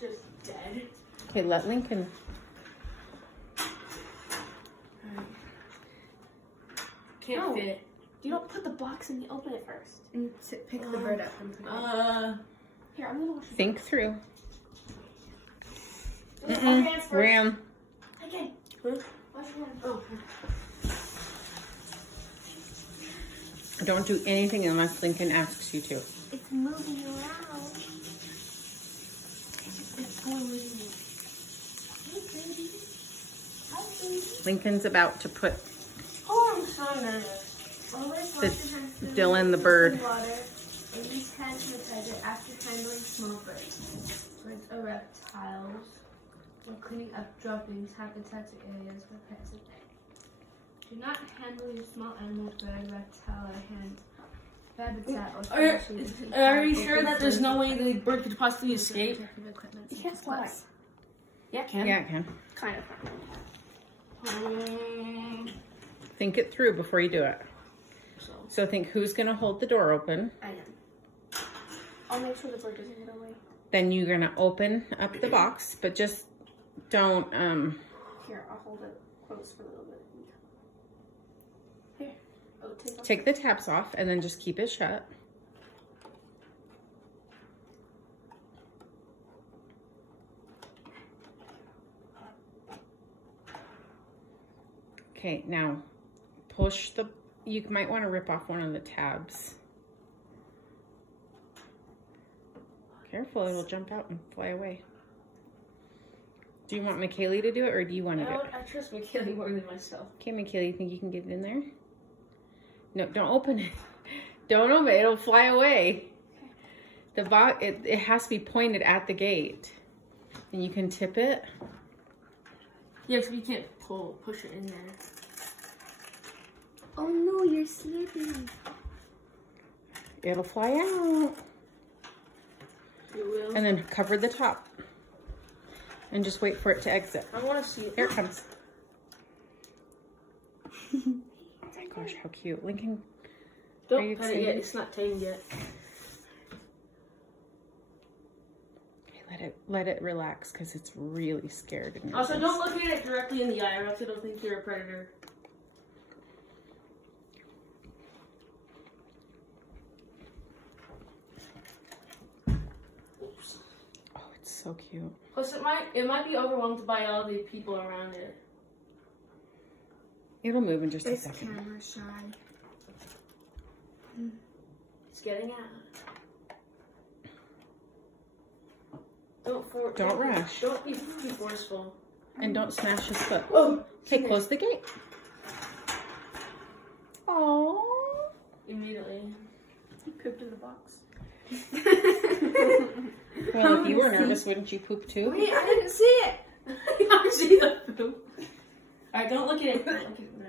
just dead. Okay, let Lincoln. Can't fit. You don't put the box in, you open it first. And pick the bird up and put it in. Here, I'm gonna wash it. Think through. Wash your hands first. Ram. Okay. Huh? Wash your hands. Oh. Don't do anything unless Lincoln asks you to. It's moving around. It's going with me. Hey, baby. Hi, baby. Lincoln's about to put Oh, I'm so nervous. Always wash your hands with Dylan the bird. water and use hand sanitizer after handling small birds. Birds or reptiles. Or cleaning up droppings, habitats, or areas where pets are. Do not handle your small animal, bird, reptile, or hand habitat or Are you sure that there's no way the bird could possibly escape? Yes, why? Yeah, it can. Yeah, it can. Kind of. Think it through before you do it. So think who's going to hold the door open. I am. I'll make sure the bird doesn't get away. Then you're going to open up the box, but just don't, Here, I'll hold it close for a little bit. Here. Oh, take the tabs off and then just keep it shut. Okay, now push the, you might want to rip off one of the tabs. Careful, it'll jump out and fly away. Do you want McKaylee to do it or do you want to do it? I trust McKaylee more than myself. Okay, McKaylee, you think you can get it in there? No, don't open it. Don't open it, it'll fly away. The box, it has to be pointed at the gate. And you can tip it. Yes, we can't push it in there. Oh no, you're slipping. It'll fly out. It will. And then cover the top. And just wait for it to exit. I want to see it. Here it comes. Oh my gosh, how cute. Lincoln. Don't pet it yet, it's not tamed yet. Okay, let it relax because it's really scared. And also, don't look at it directly in the eye or else it'll think you're a predator. Oops. Oh, it's so cute. Plus, it might be overwhelmed by all the people around it. It'll move in just a second. It's camera shy. It's getting out. Don't rush. Don't be too forceful. And don't smash his foot. Oh, Okay, close the gate. Oh. immediately. He pooped in the box. Well, if you were nervous, wouldn't you poop too? Wait, I didn't see it. I see the poop. Alright, don't look at it. Don't look at it.